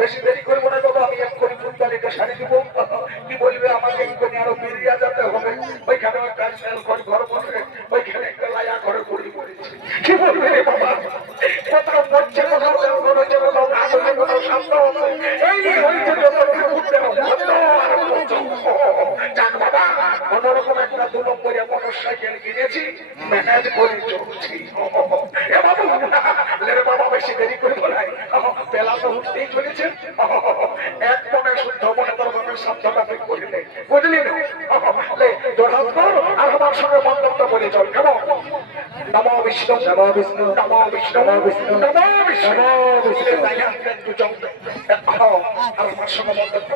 বেশি দেরি করবো না বাবা, আমি এক্ষুনি ফুলদানিটা সারি দিব। কি বলবে আমাকে এক্ষুনি আরো বেরিয়ে যেতে হবে। ওইখানে একটা ঘর বসে ওইখানে একটা লায়া ঘরে পড়ি পড়েছি। কি বলবে রে বাবা, কোথাও মরছে কোথাও কোথাও শান্ত হবে। এই হয়েছে যাক বাবা, কোনোরকম একটা 2 নম্বরে মোটরসাইকেল কিনেছি, ম্যানেজ করে চলছি। এ বাবু রে বাবা, বেশি দেরি করবো নাই, বেলা তো উঠতেই চলেছে। এক মনে শুদ্ধ মনে তোর মনের শব্দটা তুই করে নে, বুঝলি না? জোরহাত কর আর আমার সঙ্গে মন্তব্য বলে চল। কেমন? নমো বিষ্ণু, নমো বিষ্ণু, নমো বিষ্ণু, নমো বিষ্ণু, নমো বিষ্ণু, নমো বিষ্ণু। একটু জমতে আর আমার সঙ্গে মন্তব্য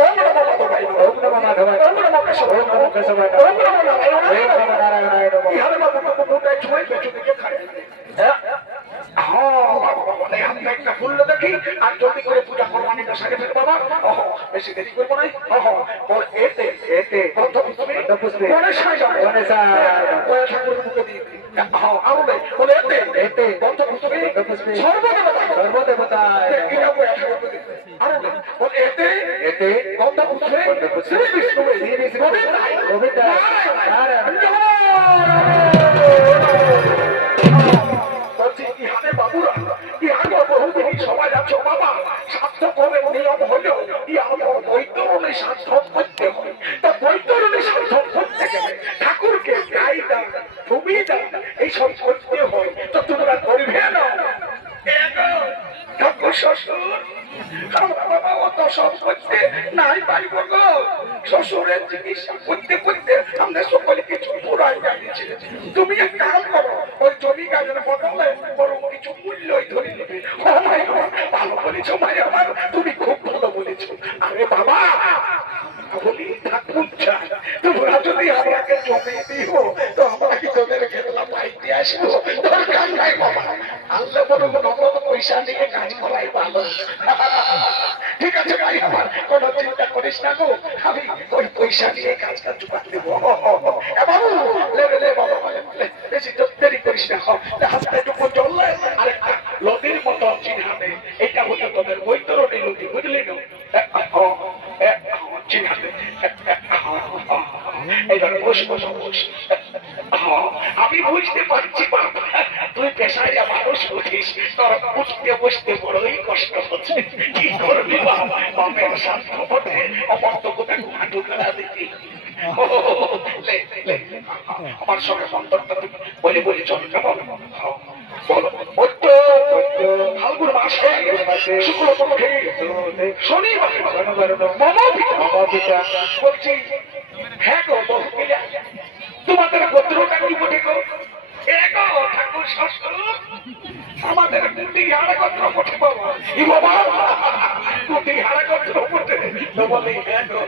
ওম নমো ভাই, ওম নমো মাধব, ওম নমো কেশব, ওম নমো কেশব, ওম নমো নারায়ণ, ওম নমো নারায়ণ। ইহারে বাবু মুখে ছুঁয়ে পেছু দিকে খায়। একটা ফুল দেখি আর জলদি করে পূজা করবানিটা সারে ফেল বাবা। বেশি দেরি করবো না। এতে এতে ঠাকুরের মুখে দিয়ে আরো নেই বলে এতে এতে সর্বদেবতা আরো নেই বলে এতে এতে শ্রী বিষ্ণু গোবিন্দ ইহানে বাবুরা ইহানে বহুদিন সবাই আছো বাবা, সাধ্য করে নিয়ম হলো বৈতরণী সাধন করতে হয়। তা বৈতরণী সাধন করতে গেলে ঠাকুরকে গাই দান ভূমি দান এইসব করতে হয়। তো তোমরা করবে না? ঠাকুর শ্বশুর বাবা অত সব করতে নাই পারিব গো। শ্বশুরের চিকিৎসা করতে করতে আমরা সকলে কিছু পুরাই জানিয়েছি। তুমি এক কাজ করো, ওই জমি গাছের বদলে বরং কিছু মূল্যই ধরে নেবে। ভালো বলেছো ভাই আমার, তুমি খুব ভালো বলেছো। আরে বাবা বলি ঠাকুর চাই, তোমরা যদি আমাকে জমি দিও তো আমরা কি তোদের খেলা পাইতে আসবো? দরকার নাই বাবা, আল্লাহ নগদ পয়সা নিয়ে কাজ করাই ভালো। ঠিক আছে ভাই আমার, কোনো চিন্তা করিস না গো, আমি ওই পয়সা নিয়ে কাজ জোগাড় দেবো। বাবু লে বাবা, বেশি দেরি করিস না, হাতটা একটু চললে আরেকটা নদীর মতো চিনহাতে, এটা হলো তোদের বৈতরণী নদী, বুঝলি না? চিনহাতে এইবার বস বস বস। আমি বুঝতে পারছি বাবা, তুই পেশায় মানুষ বুঝিস, তোর উঠতে বসতে বড়ই কষ্ট হচ্ছে। কি করবি বাবা, বাপের স্বার্থ বটে, অমর্ত কোথায় হাঁটু ফেলা দিতি। আমার সঙ্গে সম্পর্কটা বলে বলে চল, কেমন? ফাল্গুন মাসে শুক্লপক্ষে শনিবার বলছি, হ্যাঁ গো বহু মিলা, তোমাদের গোত্রটা কি বটে গো? ঠাকুর শ্বশুর, আমাদের কুটি হাড়া গোত্র বটে বাবা। ই বাবা, কুটি হাড়া গোত্র বটে তো বলি, হ্যাঁ গো,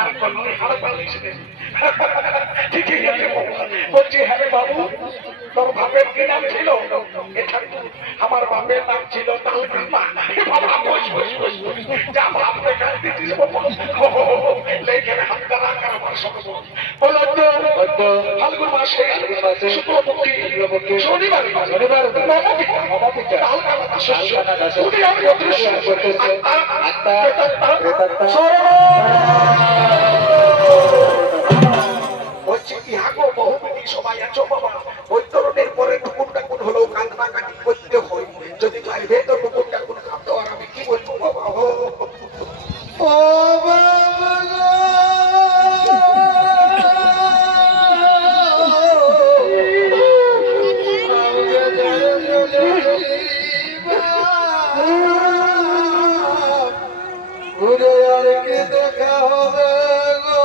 আর কোনো হাড়া পালিস ঠিকই আছে বাবা। বলছি, হ্যাঁ রে বাবু, তোর বাপের কি নাম ছিল? আমার বাপের নাম ছিল তালকামা। বাবা বস বস বস বস, যা বাপ দেখা দিচ্ছিস বাবা, লেখেন হাতটা রাখার আমার সঙ্গে বলো তো, ফাল্গুন মাসে শুক্লপক্ষে শনিবার সবাই আছো বাবা। ওই তরুণের পরে টুকুন টাকুন হলেও কান্নাকাটি করতে হয়, যদি পারবে তো টুকুন টাকুন খাবো। আর আমি কি বলবো বাবা, ও দেখা হবে গো,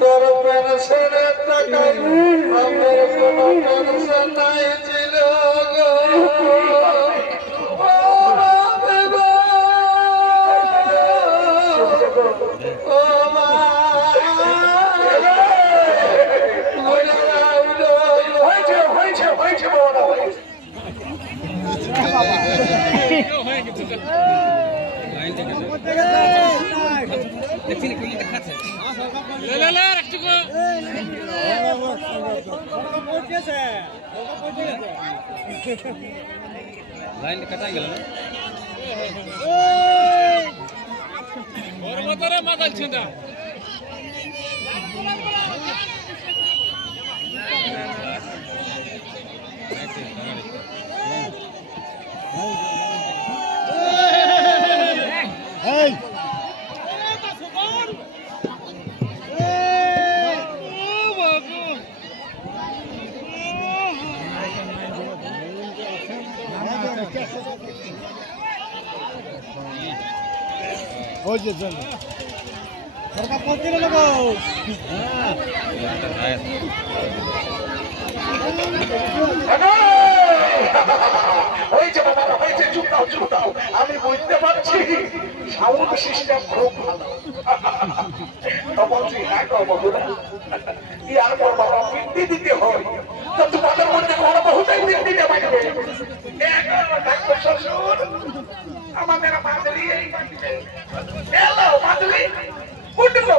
তোর পেনশনের টাকায় আমার কোনো টেনশন নাই ছিল গো। লাইন কাটাই গেল না, মাদাল ছিন্দা আমি বুঝতে পারছি সাউন্ড সিস্টেম খুব ভালো। বলছি, হ্যাঁ গো বন্ধুরা, কি আর বাবা বৃদ্ধি দিতে হয়, তো তোমাদের মধ্যে কোনো বহুটাই বৃদ্ধি দেওয়া যাবে। ঠাকুর শ্বশুর, আমাদের মাদুলি এলো, মাদুলি উঠবো,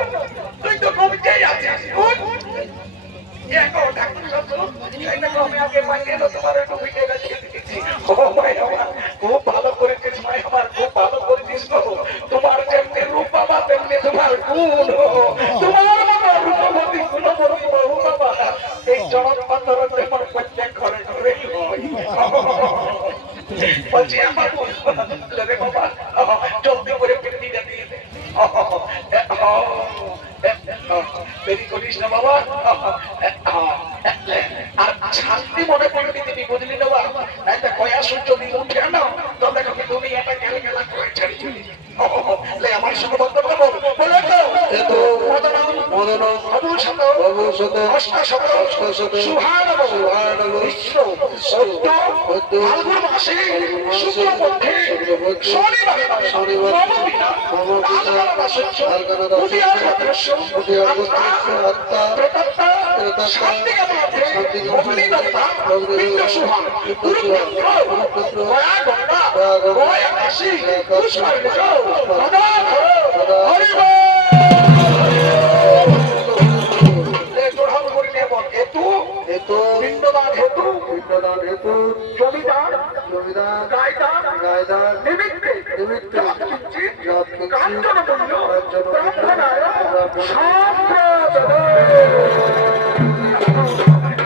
তুই তো কমিতেই আছিস, ঠাকুর শ্বশুর, আমি আগে মাইকে তোমার একটু পিঠে রেখে দিয়েছি। ও ভাই আমার, খুব ভালো করেছিস ভাই আমার, খুব ভালো করেছিস গো। তোমার যেমনি রূপ বাবা তেমনি তোমার গুণ, তোমার বাবা রূপবতী গুণবতী বহু বাবা। এই চরণ পাথর তোমার প্রত্যেক ঘরে ঘরে বলছি, আমার রে বাবা, জলদি করে পিঠিটা দিয়ে দে। দেরি করিস না বাবা, আর শান্তি মনে করবি তিনি, বুঝলি না বাবা? একটা কয়া সূর্য দিয়ে উঠে না, তো দেখো তুমি একটা গেলে গেলা করে ছেড়ে চলি। আমার সঙ্গে বলতে পারবো বলে তো অবুল সাথে ভবশত অষ্টশত অষ্টশত সুহানব সুহানব বিশ্ব সত্য সত্য ফাল্গুন মাসে শুক্লপক্ষে শনিবারে শনিবার নবমীনা নবমীনা লালকালা দাসস্য লালকালা দাসস্য উদিয়া সদৃশ্য উদিয়া আত্মা সদৃশ্য আত্মা প্রতত্তা প্রতত্তা শান্তিকামনার্থে শান্তিকামনার্থে অগ্নিদত্তা পিণ্ড সুহা গুরুপুত্র গুরুপুত্র গয়া গঙ্গা গয়া গঙ্গা গয়া কাশী গয়া কাশী পুষ্করিণী সদা হরি বল হেতু পিণ্ডদান হেতু পিণ্ডদান হেতু জমিদার জমিদার গায়দার গায়দার নিমিত্তে নিমিত্তে যৎকিঞ্চিৎ যৎকিঞ্চিৎ কাঞ্চনপুণ্য কাঞ্চনপুণ্য ব্রাহ্মণায় ব্রাহ্মণায় সম্প্রদদায়।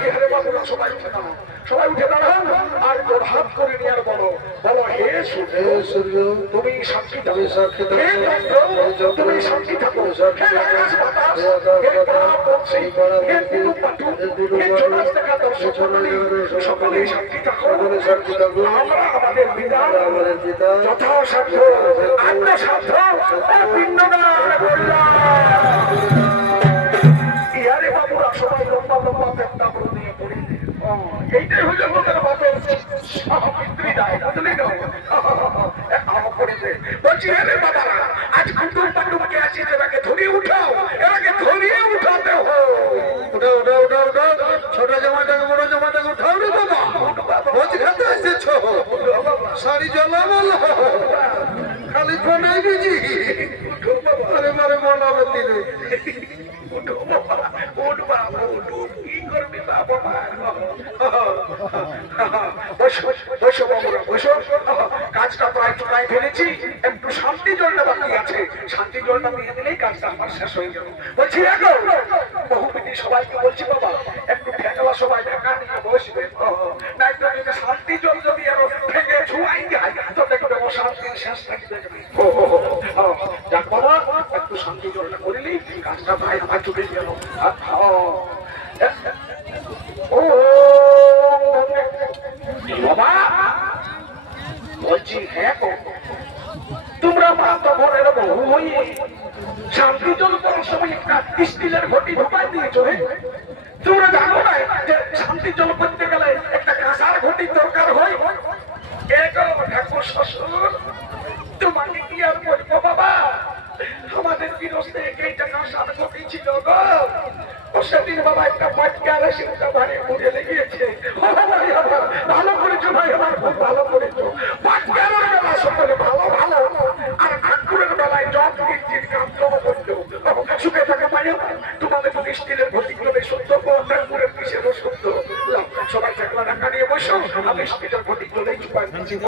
এখানে বাবুরা সবাই উঠে দাঁড়ান, সবাই উঠে দাঁড়ান আর প্রভাত করে নিয়ে আর বলো বলো হে সূর্য হে সূর্য তুমি সাক্ষী থাকো, তুমি সাক্ষী থাকো, হে চন্দ্র হে চন্দ্র, তুমি সাক্ষী থাকো, তুমি সাক্ষী হে থাকো, আকাশ বাতাস, হে আকাশ হে বাতাস, পাড়া পড়শি, হে পাড়া হে পড়শি, কুটুম পাটু, হে কুটুম হে পাটু, ছোট দেখা হে ছোট সকলেই দেখা সকলেই সাক্ষী থাকো, সকলে সাক্ষী থাকো। আমরা আমাদের পিতা আমাদের পিতা যথাসাধ্য আত্মসাধ্য ও পিণ্ডদান করিলাম। ইয়ারে বাবুরা সবাই লম্বা লম্বা পেটটা করে দিয়ে পড়ি। এইটাই হলো আমাদের বাপের পিতৃদায়, বুঝলি না? বলছি রে বাবারা, আজ কুটুম পাটুমকে আসি এটাকে ধরিয়ে উঠাও, এটাকে ধরিয়ে উঠাতে হবে। উঠা উঠা উঠা উঠা ছোট জামাটাকে বড় জামাটাকে উঠাও রে বাবা ভোজ খেতে এসেছ শাড়ি জ্বলা বলো খালি ফোনে বিজি আরে মারে বলাবে দিলে উঠো বাবা, উঠ বাবা, উঠ, কি করবি বাবা? বসো বসো বাবুরা বসো, কাজটা প্রায় চূড়ায় ফেলেছি, একটু শান্তি জলটা বাকি আছে, শান্তি জলটা নিয়ে দিলেই কাজটা আমার শেষ হয়ে গেল। বলছি দেখো বহুবিধি সবাইকে বলছি বাবা একটু ঠেকলা সবাই ঢাকা নিয়ে বসবে, না একটু যদি শান্তি জল যদি আরো ভেঙে ছুঁয়াই যায় তো দেখবে অশান্তির শেষ থাকি দেখবে। যাক বাবা একটু শান্তি জলটা করিলি কাজটা প্রায় আমার চুকে গেল। ও বাবা বলছি হ্যাঁ গো, তোমরা মাতা ভরের বহু হয়ে শান্তি জল করার সময় একটা স্টিলের ঘটি ঢুকাই দিয়েছো রে। তোমরা জানো না যে শান্তি জল করতে গেলে একটা কাঁসার ঘটির দরকার হয়। ঠাকুর শ্বশুর তোমাকে কি আর বলবো বাবা, আমাদের গৃহস্থে এইটা কাঁসার ঘটি ছিল গো। ও সেদিন বাবা একটা পটকা সেটা ভারে ঘুরে লেগিয়েছে। ভালো করেছো ভাই, আমার খুব ভালো